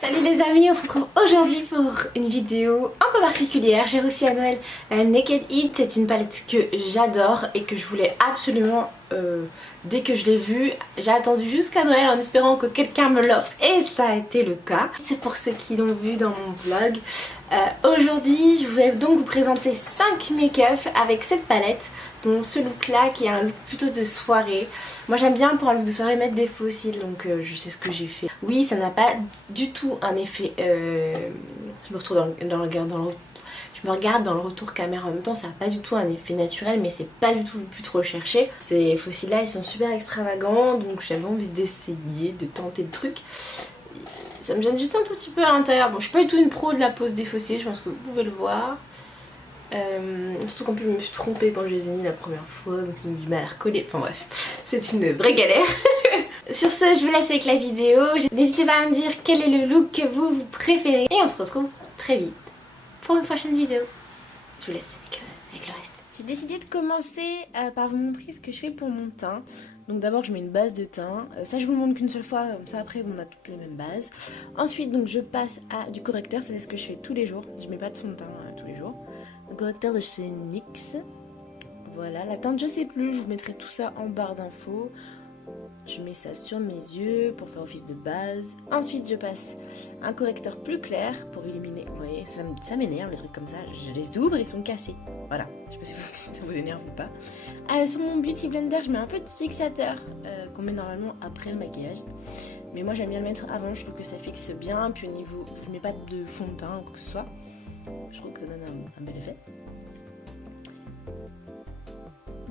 Salut les amis, on se retrouve aujourd'hui pour une vidéo un peu particulière. J'ai reçu à Noël la Naked Heat, c'est une palette que j'adore et que je voulais absolument, dès que je l'ai vue, j'ai attendu jusqu'à Noël en espérant que quelqu'un me l'offre et ça a été le cas. C'est pour ceux qui l'ont vu dans mon vlog. Aujourd'hui je vais donc vous présenter 5 make-up avec cette palette, dont ce look là qui est un look plutôt de soirée. Moi j'aime bien pour un look de soirée mettre des faux cils, donc je sais ce que j'ai fait. Oui, ça n'a pas du tout un effet, je me retrouve je me regarde dans le retour caméra en même temps, ça n'a pas du tout un effet naturel, mais c'est pas du tout le but recherché. Ces faux cils là ils sont super extravagants, donc j'avais envie d'essayer, de tenter le truc. Ça me gêne juste un tout petit peu à l'intérieur. Bon, je suis pas du tout une pro de la pose des faux cils, je pense que vous pouvez le voir. Surtout qu'en plus je me suis trompée quand je les ai mis la première fois, donc ils ont du mal à recoller. Enfin bref, c'est une vraie galère. Sur ce, je vous laisse avec la vidéo. N'hésitez pas à me dire quel est le look que vous préférez. Et on se retrouve très vite pour une prochaine vidéo. Je vous laisse avec le reste. J'ai décidé de commencer par vous montrer ce que je fais pour mon teint. Donc d'abord je mets une base de teint, ça je vous le montre qu'une seule fois, comme ça après on a toutes les mêmes bases. Ensuite donc je passe à du correcteur, ça c'est ce que je fais tous les jours, je mets pas de fond de teint tous les jours. Le correcteur de chez NYX, voilà, la teinte je sais plus, je vous mettrai tout ça en barre d'infos. Je mets ça sur mes yeux pour faire office de base. Ensuite je passe un correcteur plus clair pour illuminer. Vous voyez, ça m'énerve les trucs comme ça. Je les ouvre et ils sont cassés. Voilà, je sais pas si ça vous énerve ou pas. Sur mon Beauty Blender je mets un peu de fixateur qu'on met normalement après le maquillage. Mais moi j'aime bien le mettre avant, je trouve que ça fixe bien. Puis au niveau, je mets pas de fond de teint ou quoi que ce soit. Je trouve que ça donne un bel effet.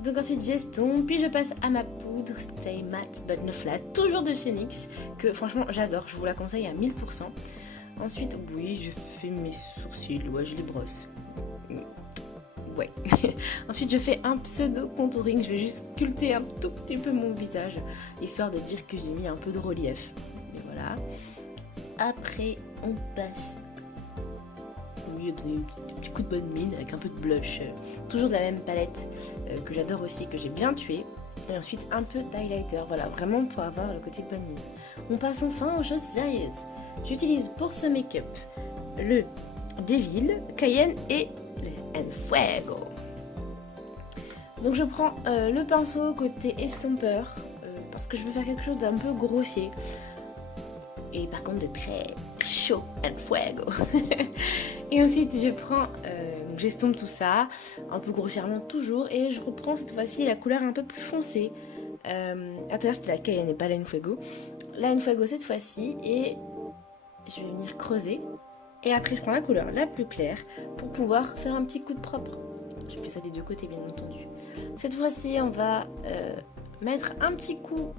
Donc ensuite j'estompe, puis je passe à ma poudre Stay Matte But No Flat, toujours de chez NYX, que franchement j'adore, je vous la conseille à 1000%. Ensuite, oui, je fais mes sourcils, ouais, je les brosse. Ouais. Ensuite je fais un pseudo contouring, je vais juste sculpter un tout petit peu mon visage, histoire de dire que j'ai mis un peu de relief. Et voilà. Après on passe... Oui, donner un petit coup de bonne mine avec un peu de blush, toujours de la même palette que j'adore aussi, que j'ai bien tué. Et ensuite un peu d'highlighter, voilà, vraiment pour avoir le côté bonne mine. On passe enfin aux choses sérieuses. J'utilise pour ce make-up le Devil, Cayenne et le Enfuego. Donc je prends le pinceau côté estompeur parce que je veux faire quelque chose d'un peu grossier. Et par contre de très chaud, Enfuego. Et ensuite je prends, j'estompe tout ça, un peu grossièrement toujours, et je reprends cette fois-ci la couleur un peu plus foncée. À tout à l'heure c'était la Cayenne et pas la Enfuego. La Enfuego cette fois-ci, et je vais venir creuser. Et après je prends la couleur la plus claire pour pouvoir faire un petit coup de propre. Je fais ça des deux côtés bien entendu. Cette fois-ci on va mettre un petit coup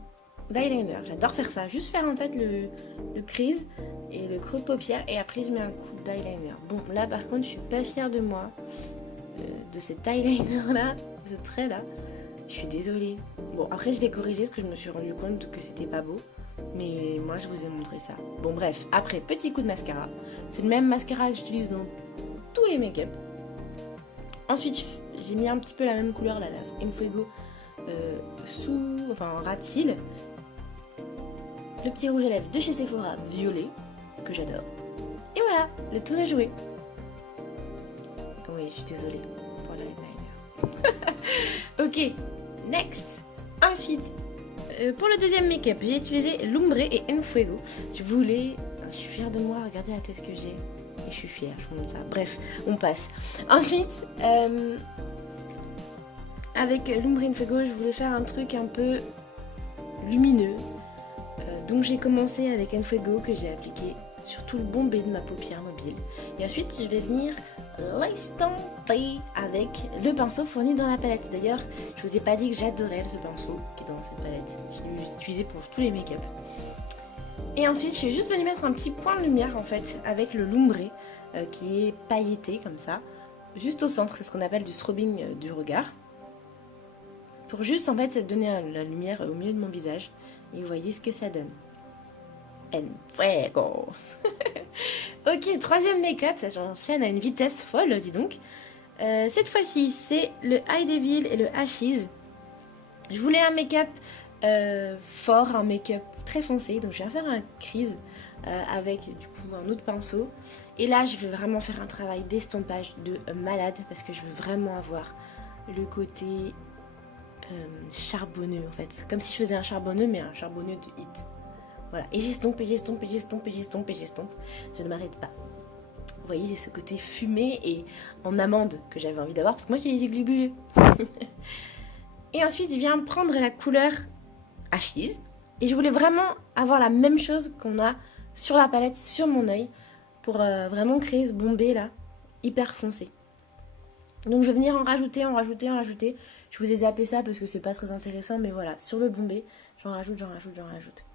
d'eyeliner, j'adore faire ça, juste faire en fait le crease et le creux de paupière et après je mets un coup d'eyeliner. Bon là par contre je suis pas fière de moi, de cet eyeliner là, de ce trait là, je suis désolée. Bon après je l'ai corrigé parce que je me suis rendu compte que c'était pas beau, mais moi je vous ai montré ça. Bon bref, après petit coup de mascara, c'est le même mascara que j'utilise dans tous les make-up. Ensuite j'ai mis un petit peu la même couleur là, la Enfuego en ras de cils. Le petit rouge à lèvres de chez Sephora, violet, que j'adore. Et voilà, le tour est joué. Oui, je suis désolée pour l'eyeliner. Ok, next. Ensuite, pour le deuxième make-up, j'ai utilisé l'Ombre et Enfuego. Je suis fière de moi, regardez la tête que j'ai. Et je suis fière, je vous montre ça. Bref, on passe. Ensuite, avec l'Ombre et Enfuego, je voulais faire un truc un peu lumineux. Donc j'ai commencé avec Enfuego que j'ai appliqué sur tout le bombé de ma paupière mobile. Et ensuite je vais venir l'estomper avec le pinceau fourni dans la palette. D'ailleurs je vous ai pas dit que j'adorais ce pinceau qui est dans cette palette. Je l'ai utilisé pour tous les make-up. Et ensuite je suis juste venue mettre un petit point de lumière en fait avec le Lumbre qui est pailleté comme ça. Juste au centre, c'est ce qu'on appelle du strobing du regard. Pour juste en fait donner la lumière au milieu de mon visage. Et vous voyez ce que ça donne. Enfuego. Ok, troisième make-up, ça j'enchaîne à une vitesse folle, dis donc. Cette fois-ci, c'est le High Devil et le Ashes. Je voulais un make-up fort, un make-up très foncé, donc je vais faire un crease avec du coup un autre pinceau. Et là je vais vraiment faire un travail d'estompage de malade parce que je veux vraiment avoir le côté charbonneux en fait. Comme si je faisais un charbonneux mais un charbonneux de hit. Voilà, et j'estompe, et j'estompe, et j'estompe, et j'estompe, et j'estompe. Je ne m'arrête pas. Vous voyez, j'ai ce côté fumé et en amande que j'avais envie d'avoir parce que moi j'ai les yeux globuleux. Et ensuite je viens prendre la couleur Hachise. Et je voulais vraiment avoir la même chose qu'on a sur la palette, sur mon œil, pour vraiment créer ce bombé là, hyper foncé. Donc je vais venir en rajouter, en rajouter, en rajouter. Je vous ai zappé ça parce que c'est pas très intéressant, mais voilà, sur le bombé, j'en rajoute, j'en rajoute, j'en rajoute.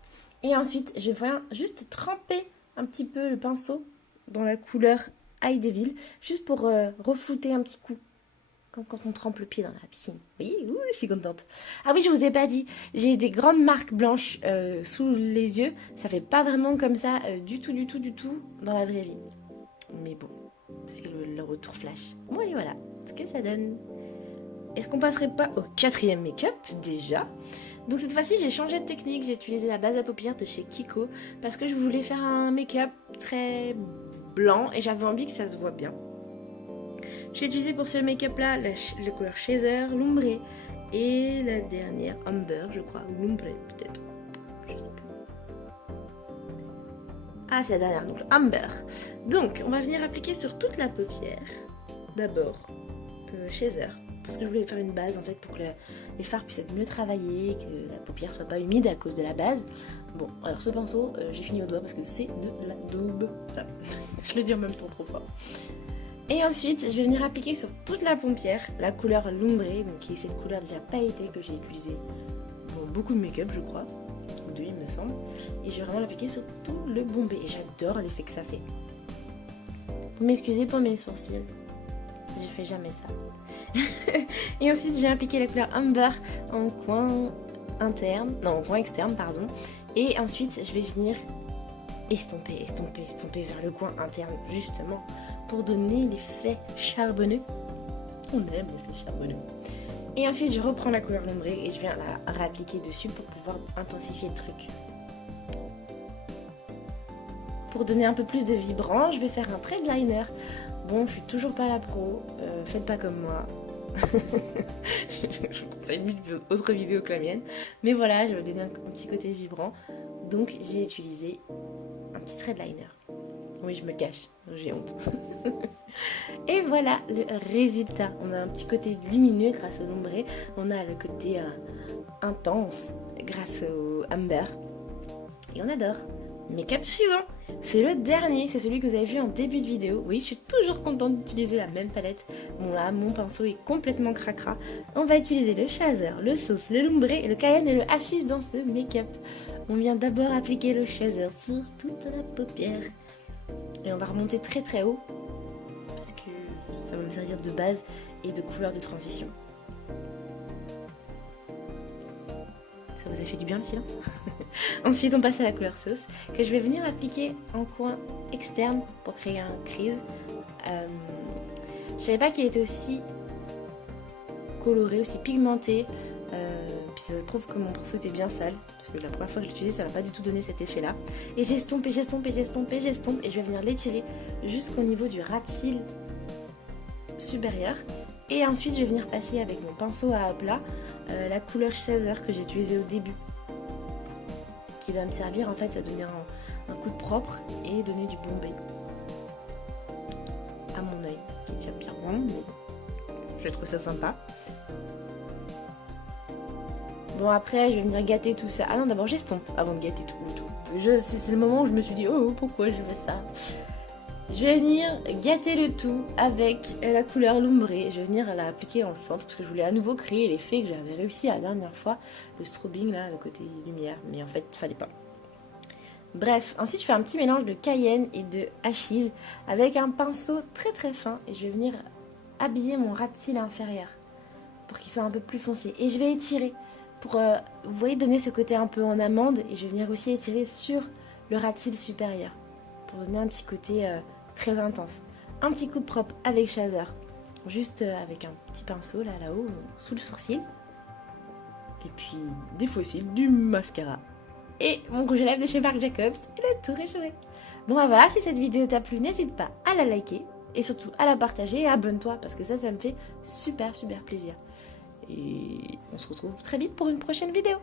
Et ensuite, je vais juste tremper un petit peu le pinceau dans la couleur High Devil, juste pour reflouter un petit coup. Comme quand on trempe le pied dans la piscine. Vous voyez, je suis contente. Ah oui, je vous ai pas dit, j'ai des grandes marques blanches sous les yeux. Ça fait pas vraiment comme ça du tout dans la vraie vie. Mais bon, c'est le retour flash. Bon, et voilà, ce que ça donne. Est-ce qu'on passerait pas au 4e make-up déjà? Donc cette fois-ci, j'ai changé de technique. J'ai utilisé la base à paupières de chez Kiko parce que je voulais faire un make-up très blanc et j'avais envie que ça se voit bien. J'ai utilisé pour ce make-up là la couleur Chaser, l'ombré et la dernière Amber, je crois, ou l'ombré peut-être, je sais plus. Ah, c'est la dernière, donc Amber. Donc, on va venir appliquer sur toute la paupière. D'abord, Chaser, parce que je voulais faire une base en fait pour que les fards puissent être mieux travaillées, que la paupière soit pas humide à cause de la base. Bon, alors ce pinceau, j'ai fini au doigt parce que c'est de la daube. Enfin, je le dis en même temps trop fort. Et ensuite, je vais venir appliquer sur toute la paupière la couleur L'ombré, donc qui est cette couleur déjà pailletée que j'ai utilisée dans beaucoup de make-up, je crois, ou deux, il me semble. Et je vais vraiment l'appliquer sur tout le bombé. Et j'adore l'effet que ça fait. Vous m'excusez pour mes sourcils, je fais jamais ça. Et ensuite, je vais appliquer la couleur Amber en coin externe, pardon. Et ensuite, je vais venir estomper vers le coin interne, justement, pour donner l'effet charbonneux. On aime l'effet charbonneux. Et ensuite, je reprends la couleur L'ombré et je viens la réappliquer dessus pour pouvoir intensifier le truc. Pour donner un peu plus de vibrant, je vais faire un trait de liner. Bon, je suis toujours pas la pro, faites pas comme moi. Je vous conseille mieux autre vidéo que la mienne. Mais voilà, je vais donner un petit côté vibrant. Donc, j'ai utilisé un petit trait de liner. Oui, je me cache, j'ai honte. Et voilà le résultat. On a un petit côté lumineux grâce au l'ombré. On a le côté intense grâce au amber. Et on adore. Make-up suivant. C'est le dernier, c'est celui que vous avez vu en début de vidéo. Oui, je suis toujours contente d'utiliser la même palette. Bon là, mon pinceau est complètement cracra. On va utiliser le Chaser, le Sauce, le L'ombré, le Cayenne et le Hachis dans ce make-up. On vient d'abord appliquer le Chaser sur toute la paupière. Et on va remonter très très haut parce que ça va me servir de base et de couleur de transition. Ça vous a fait du bien le silence? Ensuite on passe à la couleur Sauce que je vais venir appliquer en coin externe pour créer un crease. Je savais pas qu'il était aussi coloré, aussi pigmenté. Puis ça prouve que mon pinceau était bien sale parce que la première fois que je l'utilisais ça va pas du tout donner cet effet là. Et j'estompe et j'estompe et j'estompe et j'estompe et je vais venir l'étirer jusqu'au niveau du ras de cils supérieur. Et ensuite je vais venir passer avec mon pinceau à plat la couleur Chaser que j'ai utilisée au début, qui va me servir en fait à donner un coup de propre et donner du bombé à mon œil qui tient bien rond. Je trouve ça sympa. Bon après je vais venir gâter tout ça. Ah non, d'abord j'estompe avant de gâter tout. C'est le moment où je me suis dit oh pourquoi je fais ça. Je vais venir gâter le tout avec la couleur L'ombré. Je vais venir la appliquer en centre parce que je voulais à nouveau créer l'effet que j'avais réussi la dernière fois, le strobing là, le côté lumière, mais en fait il fallait pas. Bref, ensuite je fais un petit mélange de Cayenne et de Hachis avec un pinceau très très fin et je vais venir habiller mon ras de cils inférieur pour qu'il soit un peu plus foncé. Et je vais étirer pour, vous voyez, donner ce côté un peu en amande et je vais venir aussi étirer sur le ras de cils supérieur pour donner un petit côté très intense. Un petit coup de propre avec Chaser, juste avec un petit pinceau là-haut, sous le sourcil. Et puis des faux cils, du mascara. et mon rouge à lèvres de chez Marc Jacobs et le tour est joué. Bon bah voilà, si cette vidéo t'a plu, n'hésite pas à la liker et surtout à la partager et abonne-toi parce que ça me fait super plaisir. Et on se retrouve très vite pour une prochaine vidéo.